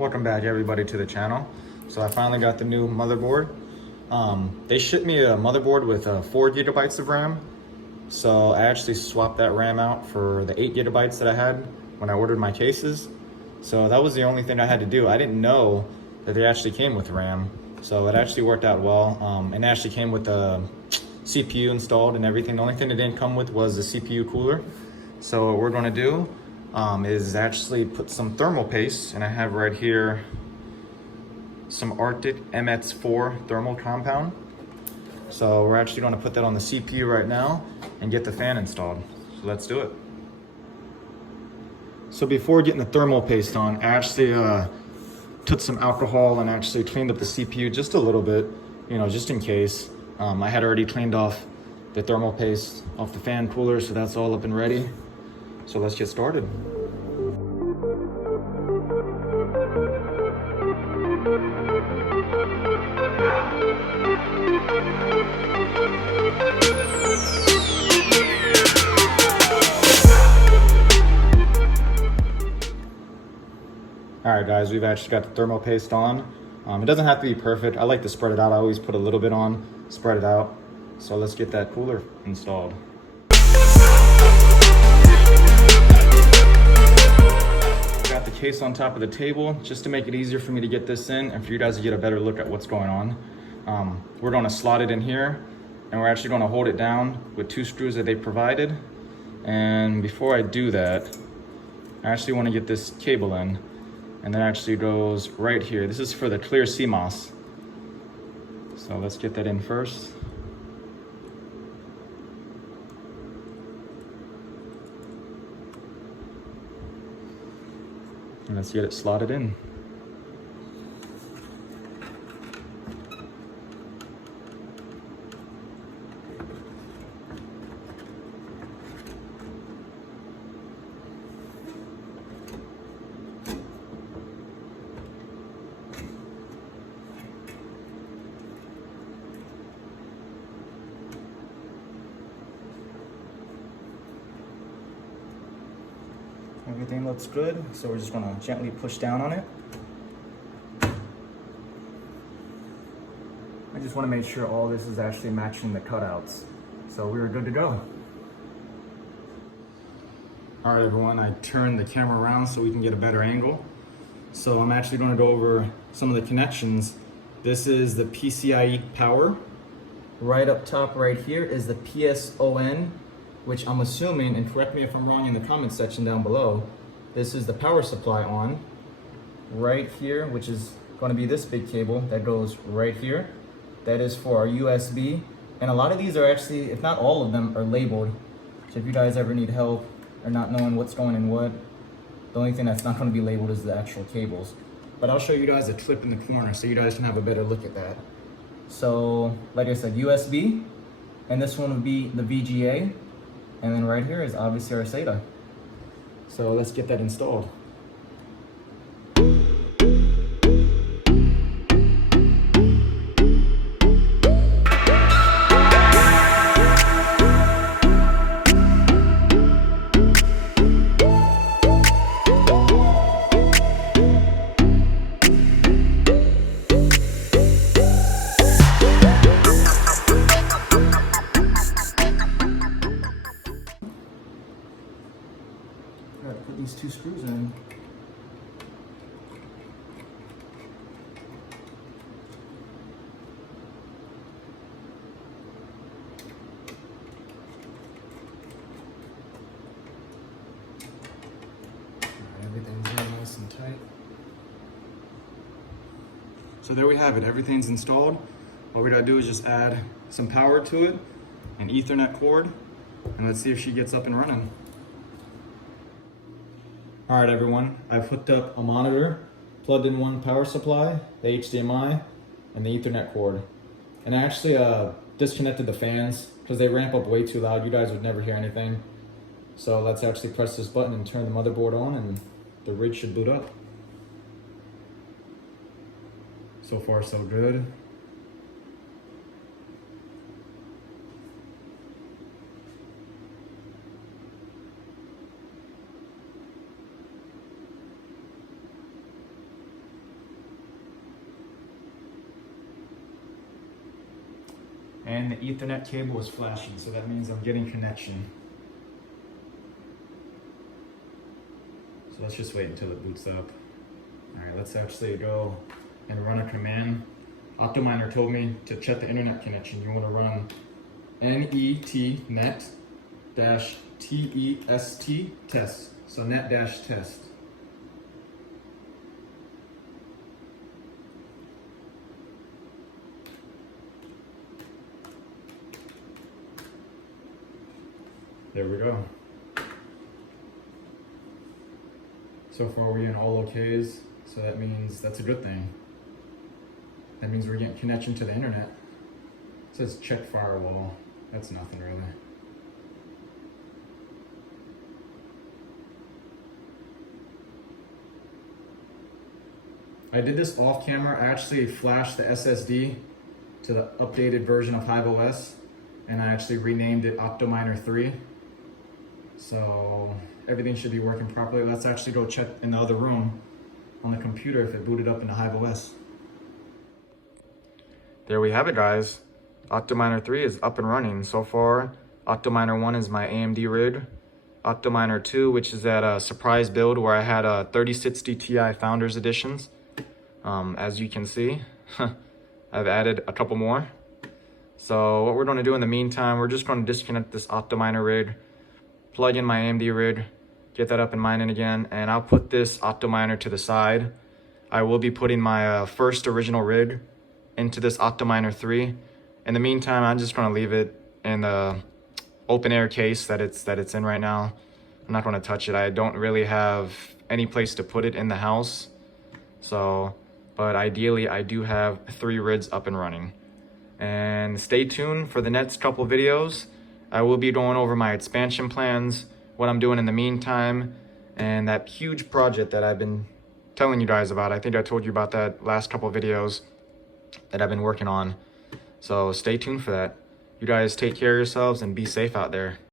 Welcome back everybody to the channel. So I finally got the new motherboard. They shipped me a motherboard with 4 gigabytes of RAM. So I actually swapped that RAM out for the 8 gigabytes that I had when I ordered my cases. So that was the only thing I had to do. I didn't know that they actually came with RAM. So it actually worked out well. And it actually came with the CPU installed and everything. The only thing it didn't come with was the CPU cooler. So what we're gonna do is actually put some thermal paste, and I have right here some Arctic MX4 thermal compound. So we're actually gonna put that on the CPU right now and get the fan installed. So let's do it. So before getting the thermal paste on, I actually took some alcohol and actually cleaned up the CPU just a little bit, just in case. I had already cleaned off the thermal paste off the fan cooler, so that's all up and ready. So let's get started. All right, guys, we've actually got the thermal paste on. It doesn't have to be perfect. I like to spread it out. I always put a little bit on, spread it out. So let's get that cooler installed. Got the case on top of the table just to make it easier for me to get this in and for you guys to get a better look at what's going on. We're gonna slot it in here, and we're actually gonna hold it down with 2 screws that they provided. And before I do that, I actually wanna get this cable in, and that actually goes right here. This is for the clear CMOS. So let's get that in first. And let's get it slotted in. Everything looks good, so we're just gonna gently push down on it. I just wanna make sure all this is actually matching the cutouts. So we were good to go. All right, everyone, I turned the camera around so we can get a better angle. So I'm actually gonna go over some of the connections. This is the PCIe power. Right up top right here is the PSON, which I'm assuming, and correct me if I'm wrong in the comment section down below, this is the power supply on. Right here, which is gonna be this big cable that goes right here. That is for our USB. And a lot of these are actually, if not all of them, are labeled. So if you guys ever need help or not knowing what's going in what, the only thing that's not gonna be labeled is the actual cables. But I'll show you guys a clip in the corner so you guys can have a better look at that. So, like I said, USB, and this one would be the VGA. And then right here is obviously our SATA. So let's get that installed. Gotta put these 2 screws in. Everything's in nice and tight. So there we have it. Everything's installed. All we gotta do is just add some power to it, an Ethernet cord, and let's see if she gets up and running. All right, everyone, I've hooked up a monitor, plugged in one power supply, the HDMI, and the Ethernet cord. And I actually disconnected the fans because they ramp up way too loud. You guys would never hear anything. So let's actually press this button and turn the motherboard on, and the rig should boot up. So far, so good. And the Ethernet cable is flashing, so that means I'm getting connection. So let's just wait until it boots up. All right, let's actually go and run a command. Octominer told me to check the internet connection. You want to run net dash test test. So net dash test. There we go. So far we're getting all okays, so that means that's a good thing. That means we're getting connection to the internet. It says check firewall. That's nothing really. I did this off camera. I actually flashed the SSD to the updated version of HiveOS, and I actually renamed it Octominer 3. So everything should be working properly. Let's actually go check in the other room on the computer if it booted up into HiveOS. There we have it, guys. Octominer 3 is up and running. So far, Octominer 1 is my AMD rig. Octominer 2, which is that surprise build where I had 3060 Ti Founders Editions. As you can see, I've added a couple more. So what we're going to do in the meantime, we're just going to disconnect this Octominer rig, plug in my AMD rig, get that up and mining again, and I'll put this Octominer to the side. I will be putting my first original rig into this Octominer 3. In the meantime, I'm just going to leave it in the open air case that it's in right now. I'm not going to touch it. I don't really have any place to put it in the house. So, but ideally I do have 3 rigs up and running. And stay tuned for the next couple videos. I will be going over my expansion plans, what I'm doing in the meantime, and that huge project that I've been telling you guys about. I think I told you about that last couple videos that I've been working on. So stay tuned for that. You guys take care of yourselves and be safe out there.